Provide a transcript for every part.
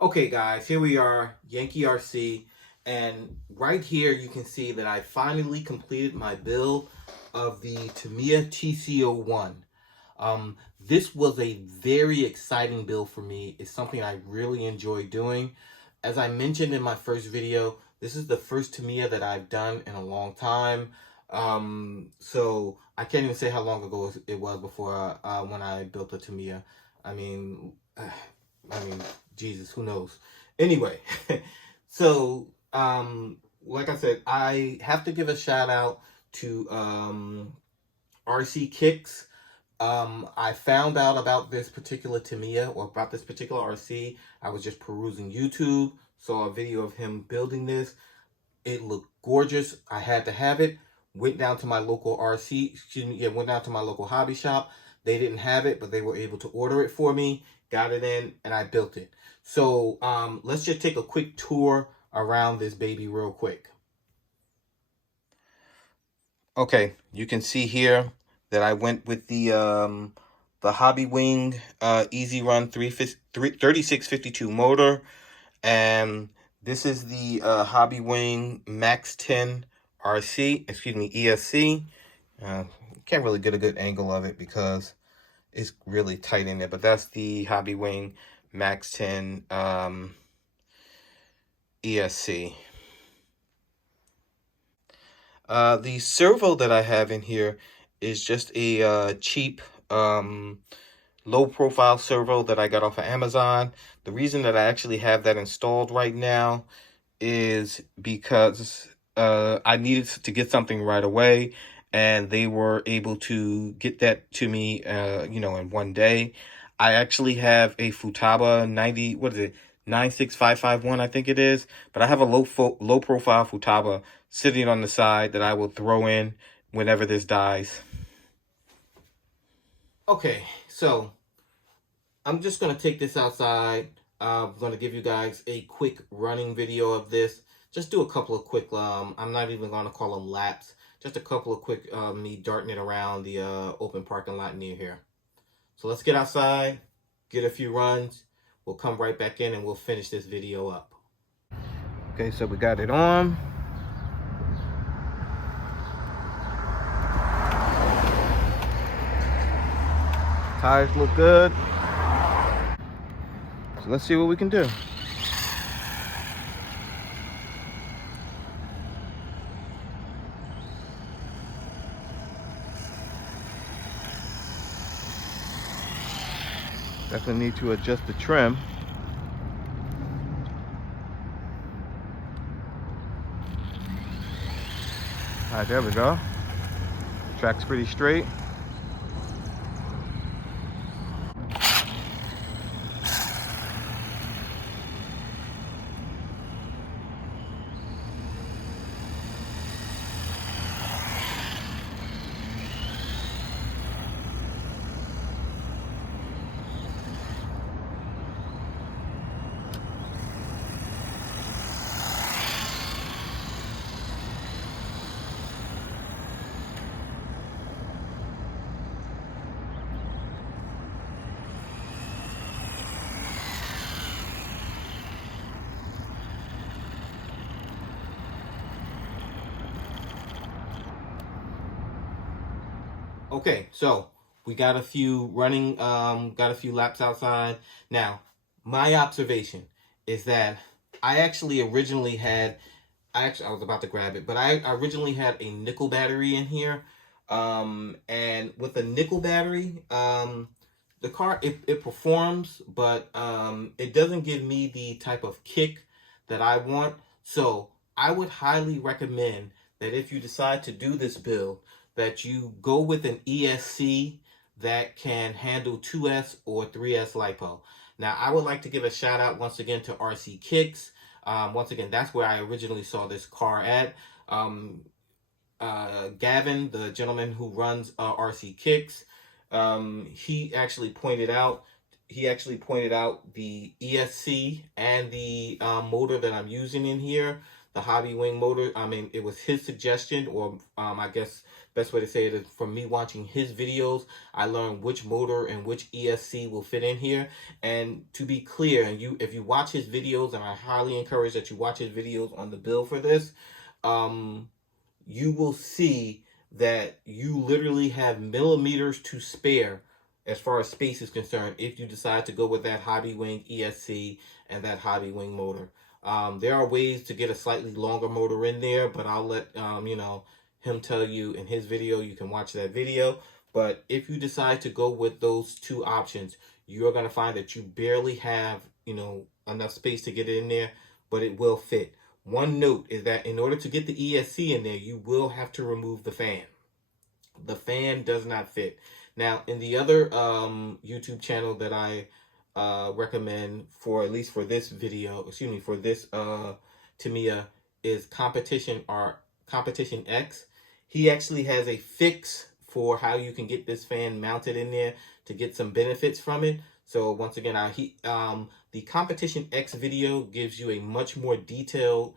Okay, guys, here we are, Yankee RC, and right here you can see that I finally completed my build of the Tamiya TC01. This was a very exciting build for me. It's something I really enjoy doing. As I mentioned in my first video, this is the first Tamiya that I've done in a long time. So I can't even say how long ago it was before when I built the Tamiya. I mean, I mean, Jesus, who knows? Anyway, so like I said, I have to give a shout out to RC Kicks. I found out about this particular Tamiya or about this particular RC. I was just perusing YouTube, saw a video of him building this. It looked gorgeous. I had to have it. Went down to my local RC, excuse me, yeah, went down to my local hobby shop. They didn't have it, but they were able to order it for me. Got it in, and I built it. So let's just take a quick tour around this baby real quick. Okay, you can see here that I went with the Hobby Wing Easy Run 3652 motor, and this is the Hobby Wing Max 10 RC, excuse me, ESC. Can't really get a good angle of it because it's really tight in there, but that's the Hobby Wing Max 10 ESC. The servo that I have in here is just a cheap low profile servo that I got off of Amazon. The reason that I actually have that installed right now is because I needed to get something right away, and they were able to get that to me, in one day. I actually have a Futaba 90, what is it, 96551, I think it is, but I have a low profile Futaba sitting on the side that I will throw in whenever this dies. Okay, so I'm just going to take this outside. I'm going to give you guys a quick running video of this. Just do a couple of quick, I'm not even going to call them laps. Just a couple of quick, me darting it around the open parking lot near here. So let's get outside, get a few runs. We'll come right back in and we'll finish this video up. Okay, so we got it on. Tires look good. So let's see what we can do. Definitely need to adjust the trim. All right, there we go. Track's pretty straight. Okay, so we got a few running, got a few laps outside. Now, my observation is that I actually originally had, I was about to grab it, but I originally had a nickel battery in here. And with a nickel battery, the car, it performs, but it doesn't give me the type of kick that I want. So I would highly recommend that if you decide to do this build, that you go with an ESC that can handle 2S or 3S LiPo. Now, I would like to give a shout out once again to RC Kicks. Once again, that's where I originally saw this car at. Gavin, the gentleman who runs RC Kicks, he actually pointed out the ESC and the motor that I'm using in here. the hobby wing motor. I mean, it was his suggestion, or I guess best way to say it is from me watching his videos, I learned which motor and which ESC will fit in here. And to be clear, if you watch his videos, and I highly encourage that you watch his videos on the build for this, you will see that you literally have millimeters to spare as far as space is concerned if you decide to go with that hobby wing ESC and that hobby wing motor. There are ways to get a slightly longer motor in there, but I'll let him tell you in his video. You can watch that video. But if you decide to go with those two options, you're going to find that you barely have enough space to get it in there, but it will fit. One note is that in order to get the ESC in there, you will have to remove the fan. The fan does not fit. Now, in the other YouTube channel that I recommend for, at least for this video, for this Tamiya, is Competition X. He actually has a fix for how you can get this fan mounted in there to get some benefits from it. So once again, the Competition X video gives you a much more detailed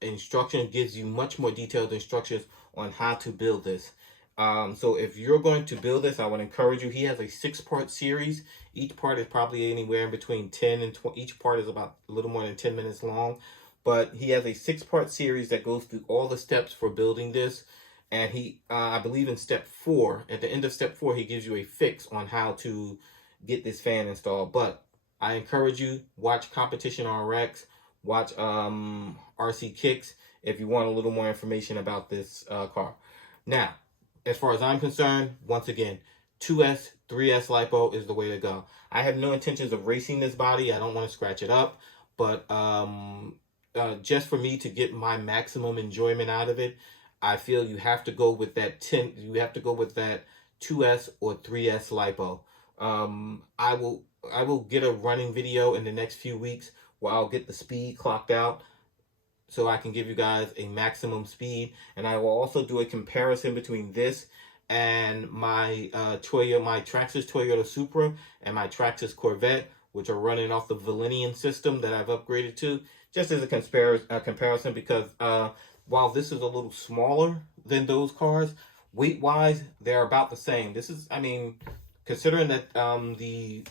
gives you much more detailed instructions on how to build this. So if you're going to build this, I would encourage you. He has a 6-part series. Each part is probably anywhere in between 10 and 20. Each part is about a little more than 10 minutes long. But he has a 6-part series that goes through all the steps for building this. And he, I believe in step 4, at the end of step 4, he gives you a fix on how to get this fan installed. But I encourage you, watch Competition RX, watch RC Kicks if you want a little more information about this car. Now, as far as I'm concerned, once again, 2S, 3S LiPo is the way to go. I have no intentions of racing this body. I don't want to scratch it up. But just for me to get my maximum enjoyment out of it, I feel you have to go with that 2S or 3S LiPo. I will get a running video in the next few weeks where I'll get the speed clocked out so I can give you guys a maximum speed. And I will also do a comparison between this and my Traxxas Toyota Supra and my Traxxas Corvette, which are running off the Valenian system that I've upgraded to, just as a comparison, because while this is a little smaller than those cars, weight-wise, they're about the same. This is, I mean, considering that the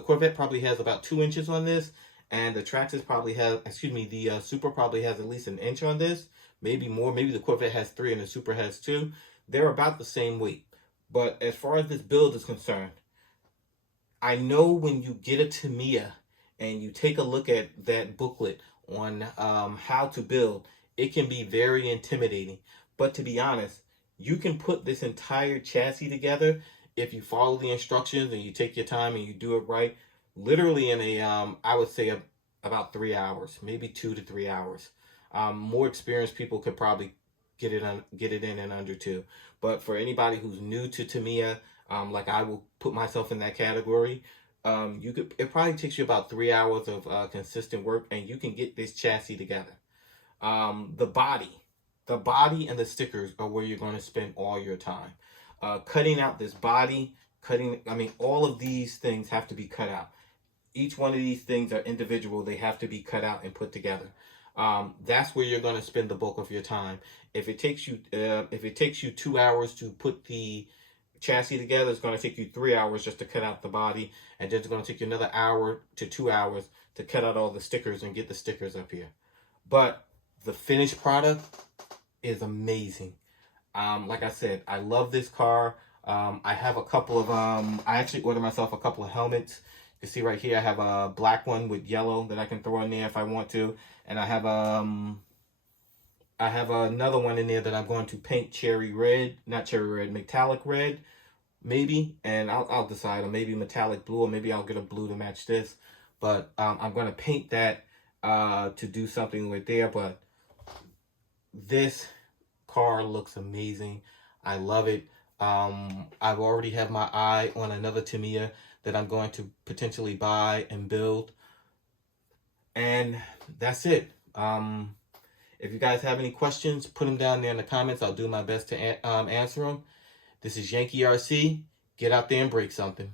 Corvette probably has about 2 inches on this, and the Traxxas probably has, the Supra probably has at least 1 inch on this, maybe more. Maybe the Corvette has 3 and the Supra has 2. They're about the same weight. But as far as this build is concerned, I know when you get a Tamiya and you take a look at that booklet on how to build, it can be very intimidating. But to be honest, you can put this entire chassis together if you follow the instructions and you take your time and you do it right, literally in I would say about 3 hours, maybe 2 to 3 hours. More experienced people could probably get it in under 2. But for anybody who's new to Tamiya, like I will put myself in that category, it probably takes you about 3 hours of consistent work, and you can get this chassis together. The body and the stickers are where you're going to spend all your time. Cutting out this body, all of these things have to be cut out. Each one of these things are individual. They have to be cut out and put together. That's where you're going to spend the bulk of your time. If it takes you 2 hours to put the chassis together, it's going to take you 3 hours just to cut out the body, and then it's going to take you another hour to 2 hours to cut out all the stickers and get the stickers up here. But the finished product is amazing. Like I said, I love this car. I have a couple of I actually ordered myself a couple of helmets. You can see right here I have a black one with yellow that I can throw in there if I want to, and I have another one in there that I'm going to paint metallic red, maybe, and I'll decide, or maybe metallic blue, or maybe I'll get a blue to match this. But I'm going to paint that to do something with there. But this car looks amazing. I love it. I've already have my eye on another Tamiya that I'm going to potentially buy and build. And that's it. If you guys have any questions, put them down there in the comments. I'll do my best to answer them. This is Yankee RC. Get out there and break something.